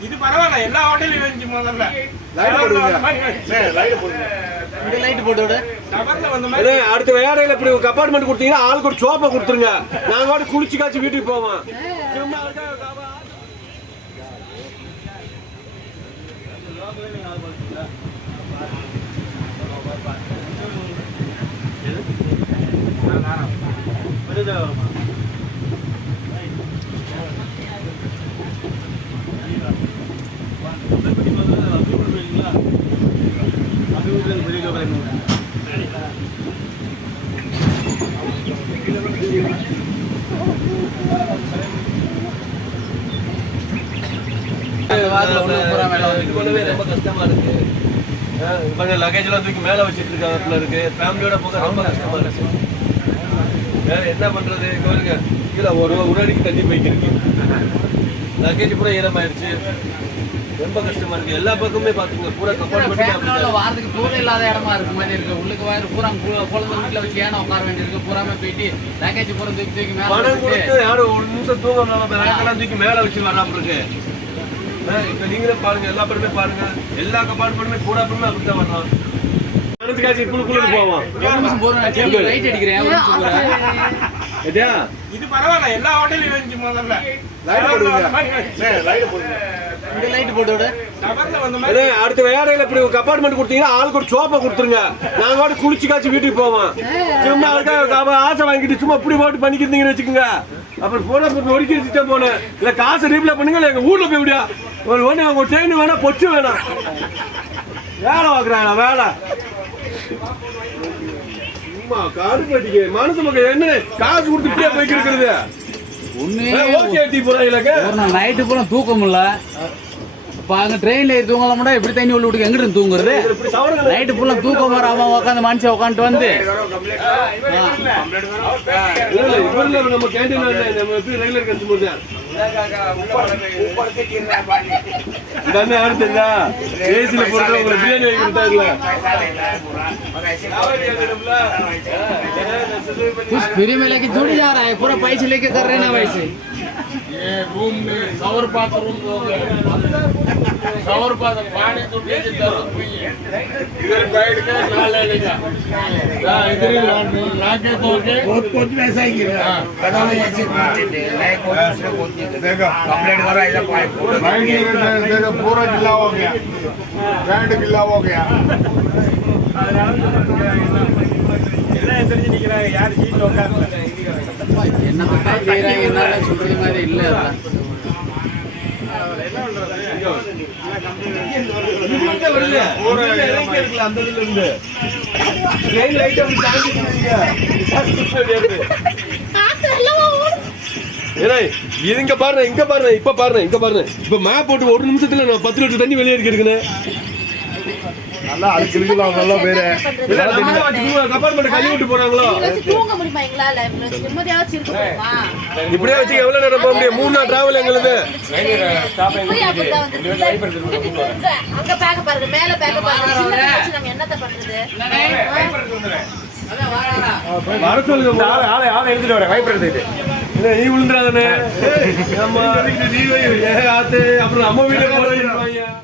இது பரவாயில்ல எல்லா இருந்துச்சு முதல்ல அடுத்த வேலையில இப்படி அப்பார்ட்மெண்ட் கொடுத்தீங்கன்னா ஆளுக்கு ஒரு சோப்பை கொடுத்துருங்க. நாங்க குளிச்சு காய்ச்சி வீட்டுக்கு போவோம் சும்மா இருக்கா, கவ- வாரத்துல உள்ள பூரா மேல வந்து இது பண்ணவே ரொம்ப கஷ்டமா இருக்கு ஆ, கொஞ்சம் லக்கேஜ் எல்லாம் தூக்கி மேல வச்சிட்டு இருக்காங்க இருக்கு. ஃபேமிலியோட போக ரொம்ப கஷ்டமா இருக்கு. வேற என்ன பண்றது? இங்க பாருங்க கீழே ஒரு ஒரு அடிக்கு தண்ணி போய்க்கிருக்கு. லக்கேஜ் பூரா ஈரமாயிருச்சு. ரொம்ப கஷ்டமா இருக்கு. எல்லா பக்கமுமே பாத்துங்க பூரா கம்பார்ட்மெண்ட் வாரத்துக்கு தூரம் இல்லாத இடமா இருக்கு மாதிரி இருக்கு. உள்ளுக்கு வாரு பூரா குழந்தை வீட்டுல வச்சு ஏன்னா உட்கார வேண்டியிருக்கு? பூராமே போயிட்டு பேக்கேஜ் பூரா தூக்கி தூக்கி மேல பணம் கொடுத்து யாரும் ஒரு நிமிஷம் தூங்க விளக்கெல்லாம் தூக்கி மேல வச்சு வராம இருக்கு. இப்ப நீங்களே பாருங்க எல்லா பேருமே பாருங்க. எல்லா கம்பார்ட்மெண்ட்டுமே பூரா பேருமே அப்படித்தான் வர்றோம். மனசுக்காச்சு குழு குழு போவோம். லைட் அடிக்கிறேன் இது பரவாயில்ல எல்லா ஹோட்டலையும் இருந்துச்சு முதல்ல. லைட் போடுங்க. லைட் போடுங்க. இந்த லைட் போட்டு விட அடுத்த வேலையில இப்படி ஒரு அப்பார்ட்மெண்ட் கொடுத்தீங்கன்னா ஆளுக்கு ஒரு சோப்பை கொடுத்துருங்க. நாங்க வாட்டி குளிச்சு காய்ச்சி வீட்டுக்கு போவோம். சும்மா இருக்கா, கவ- ஆசை வாங்கிட்டு சும்மா இப்படி போட்டு பண்ணிக்கிறீங்கன்னு வச்சுக்கோங்க. அப்புறம் போன ஒடுக்கி வச்சுட்டே போனேன். இல்ல காசை ரீப்ளே பண்ணுங்க இல்ல எங்க ஊர்ல போய் விடியா. ஒரு ஒண்ணு உங்க ட்ரெயின் வேணா பொச்சு வேணாம் வேலை பார்க்குறாங்க வேலை. சும்மா காடு பட்டிக்கு மனசு மக்கள் என்ன? காசு கொடுத்து இப்படியே போய்க்கு இருக்கிறது நைட்டு பூரா தூக்கம் இல்ல. இப்போ அங்கே ட்ரெயினில் தூங்கலாம் கூட எப்படி தண்ணி உள்ள விட்டு எங்கிட்டு தூங்குறது? நைட்டு ஃபுல்லாக தூக்கம் வராம உட்காந்து மனுஷன் உட்காந்துட்டு வந்து. நம்ம நம்ம எப்படி ரெகுலர் கஸ்டமர் தான்? இந்த அண்ணன் யாரு தெரியுதா ஏசில போட்டு உங்களுக்கு பிரியாணி வாங்கி கொடுத்தாருல कुछ फ्री में लेके थोड़ी जा रहा है पूरा पैसे लेके कर रहे हैं ना वैसे ये रूम में सौ रुपया का रूम हो गया सौ रुपया का पानी तो दीजिए दस रुपये इधर बैठ के नहा लेने का हाँ, इधर ही नहा- नहा के धो के बहुत कुछ वैसा ही गिरा कदम ऐसे मारते थे नए को दूसरे को देखो कंप्लेंट करा ऐसा पाइप बैंड ये देखो पूरा गिला हो गया बैंड गिला हो गया எல்லாம் எந்திரிச்சு நிக்கிறாங்க யாரு சீட்ல உட்கார்ந்து என்ன செய்யறாங்க என்ன சொல்றது மாதிரி இல்ல அதெல்லாம். இவங்க வருது. இவங்க இறங்கி இருக்குல்ல, அந்த இதுல இருந்து. ஏன்னா, இது இங்க பாருங்க இங்க பாருங்க இப்ப பாருங்க இங்க பாருங்க இப்ப மேப் போட்டு ஒரு நிமிஷத்துல நான் பத்து லிட்டர் தண்ணி வெளியே இருக்குன்னு நல்லா அது கிளிக்கலாம் நல்லா பேரு கப்பார்ட்மெண்ட் கழுவி விட்டு போறாங்களோ? இப்படியே வச்சு எவ்வளவு நேரம் போக முடியும்? மூணு நாள் டிராவல் இங்க, அங்க பேக்க பாருங்க மேல பேக்க பாருங்க. சின்ன பிள்ளை வச்சு நாங்க என்னத்த பண்றது? வர சொல்லுங்க ஆளை ஆளை ஆளை எழுதிட்டு வரேன் வைப்பர் என்ன, நீ விழுந்துடாதானே ஆமா ஆத்து அப்புறம் நம்ம வீட்டுல